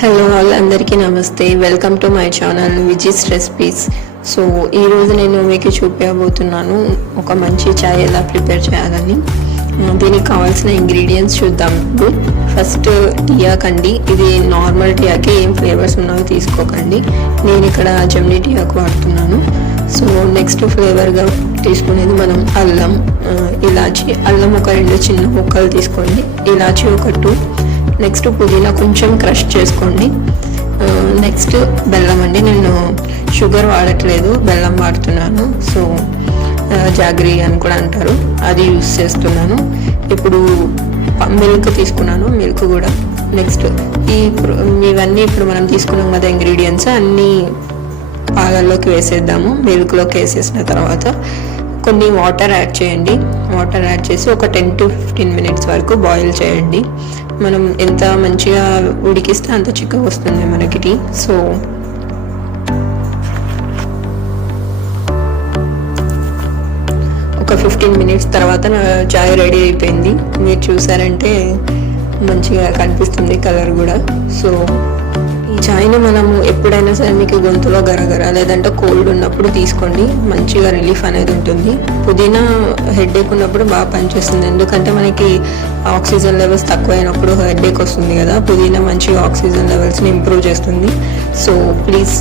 Hello అందరికీ నమస్తే. Welcome to my channel Viji's recipes. So ఈరోజు నేను మీకు చూపించబోతున్నాను ఒక మంచి చాయ్ ఎలా ప్రిపేర్ చేయాలని. దీనికి కావాల్సిన ఇంగ్రీడియంట్స్ చూద్దాం. ఇప్పుడు ఫస్ట్ టీయాకండి, ఇది నార్మల్ టీయాకి ఏం ఫ్లేవర్స్ ఉన్నాయో తీసుకోకండి. నేను ఇక్కడ జమ్ని టీయాకు వాడుతున్నాను. సో నెక్స్ట్ ఫ్లేవర్గా తీసుకునేది మనం అల్లం, ఇలాచి. అల్లం ఒక 2 చిన్న ముక్కలు తీసుకోండి, ఇలాచి ఒక 2. నెక్స్ట్ పుదీనా కొంచెం క్రష్ చేసుకోండి. నెక్స్ట్ బెల్లం అండి, నేను షుగర్ వాడట్లేదు, బెల్లం వాడుతున్నాను. సో జాగరీ అని కూడా అంటారు, అది యూస్ చేస్తున్నాను. ఇప్పుడు మిల్క్ తీసుకున్నాను, మిల్క్ కూడా. నెక్స్ట్ ఇవన్నీ ఇప్పుడు మనం తీసుకున్నాం కదా ఇంగ్రీడియంట్స్, అన్నీ పాలల్లోకి వేసేద్దాము. మిల్క్లోకి వేసేసిన తర్వాత కొన్ని వాటర్ యాడ్ చేయండి. వాటర్ యాడ్ చేసి ఒక 10 to 15 minutes వరకు బాయిల్ చేయండి. మనం ఎంత మంచిగా ఉడికిస్తే అంత చిక్కగా వస్తుంది మనకి టీ. సో ఒక 15 minutes తర్వాత చాయ్ రెడీ అయిపోయింది. మీరు చూసారంటే మంచిగా కనిపిస్తుంది కలర్ కూడా. సో ఈ చాయ్ని మనము ఎప్పుడైనా సరే మీకు గొంతులో గరగర లేదంటే కోల్డ్ ఉన్నప్పుడు తీసుకోండి, మంచిగా రిలీఫ్ అనేది ఉంటుంది. పుదీనా హెడేక్ ఉన్నప్పుడు బాగా పనిచేస్తుంది, ఎందుకంటే మనకి ఆక్సిజన్ లెవెల్స్ తక్కువైనప్పుడు హెడేక్ వస్తుంది కదా, పుదీనా మంచిగా ఆక్సిజన్ లెవెల్స్ని ఇంప్రూవ్ చేస్తుంది. So please